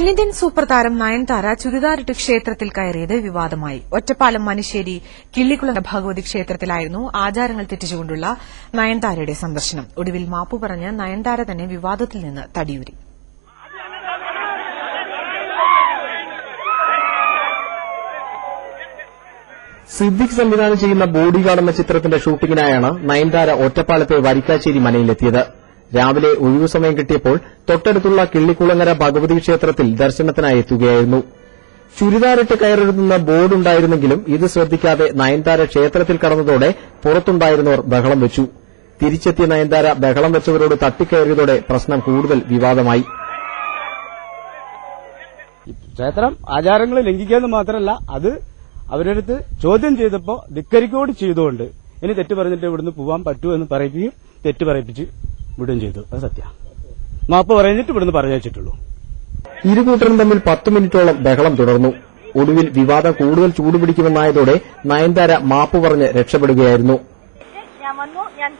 തെന്നിന്ത്യൻ സൂപ്പർ താരം നയൻതാര ചുരിദാറിട്ട് ക്ഷേത്രത്തിൽ കയറിയത് വിവാദമായി. ഒറ്റപ്പാലം മനുശ്ശേരി കിള്ളിക്കുളങ്ങര ഭഗവതി ക്ഷേത്രത്തിലായിരുന്നു ആചാരങ്ങൾ തെറ്റിച്ചുകൊണ്ടുള്ള നയൻതാരയുടെ സന്ദർശനം. ഒടുവിൽ മാപ്പു പറഞ്ഞ് നയൻതാര തന്നെ വിവാദത്തിൽ നിന്ന് തടിയൂരി. സിദ്ദിഖ് സംവിധാനം ചെയ്യുന്ന ബോഡിഗാർഡ് എന്ന ചിത്രത്തിന്റെ ഷൂട്ടിംഗിനായാണ് നയൻതാര ഒറ്റപ്പാലത്തെ വരിക്കാശ്ശേരി മനയിലെത്തിയത്. രാവിലെ ഒഴിവു സമയം കിട്ടിയപ്പോൾ തൊട്ടടുത്തുള്ള കിള്ളിക്കുളങ്ങര ഭഗവതി ക്ഷേത്രത്തിൽ ദർശനത്തിനായി എത്തുകയായിരുന്നു. ചുരിദാറിട്ട് കയറരുതെന്ന ബോർഡുണ്ടായിരുന്നെങ്കിലും ഇത് ശ്രദ്ധിക്കാതെ നയൻതാര ക്ഷേത്രത്തിൽ കടന്നതോടെ പുറത്തുണ്ടായിരുന്നവർ ബഹളം വെച്ചു. തിരിച്ചെത്തിയ നയൻതാര ബഹളം വെച്ചവരോട് തട്ടിക്കയറിയതോടെ പ്രശ്നം കൂടുതൽ വിവാദമായി. ക്ഷേത്രം ആചാരങ്ങൾ ലംഘിക്കാന്ന് മാത്രമല്ല, അത് അവരടുത്ത് ചോദ്യം ചെയ്തപ്പോൾ ധിക്കരിക്കോട് ചെയ്തുകൊണ്ട് ഇനി തെറ്റ് പറഞ്ഞിട്ട് ഇവിടുന്ന് പോവാൻ പറ്റുമോ എന്ന് പറയുകയും തെറ്റ് പറയിപ്പിച്ച് വിടുകയും ചെയ്തു. അത് സത്യ മാപ്പ് പറഞ്ഞിട്ട് ഇവിടുന്ന് പറഞ്ഞിട്ടുള്ളൂ. ഇരുകൂട്ടരും തമ്മിൽ 10 മിനിറ്റോളം ബഹളം തുടർന്നു. ഒടുവിൽ വിവാദം കൂടുതൽ ചൂടുപിടിക്കുമെന്നായതോടെ നയൻതാര മാപ്പ് പറഞ്ഞ് രക്ഷപ്പെടുകയായിരുന്നു. ഞാൻ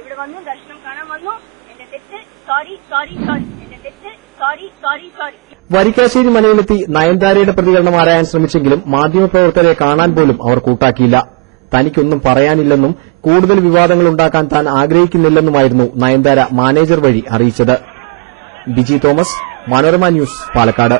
ഇവിടെ വന്നു, ദർശനം കാണാൻ വന്നു, എന്റെ തെറ്റ്, സോറി സോറി സോറി, എന്റെ തെറ്റ്, സോറി സോറി സോറി. വരിക്കാശ്ശേരി മനയിലെത്തി നയൻതാരയുടെ പ്രതികരണം ആരായാൻ ശ്രമിച്ചെങ്കിലും മാധ്യമപ്രവർത്തകരെ കാണാൻ പോലും അവർ കൂട്ടാക്കിയില്ല. തനിക്കൊന്നും പറയാനില്ലെന്നും കൂടുതൽ വിവാദങ്ങൾ ഉണ്ടാക്കാൻ താൻ ആഗ്രഹിക്കുന്നില്ലെന്നുമായിരുന്നു നയൻതാര മാനേജർ വഴി അറിയിച്ചത്. Biji Thomas, Manorama news, Palakkad.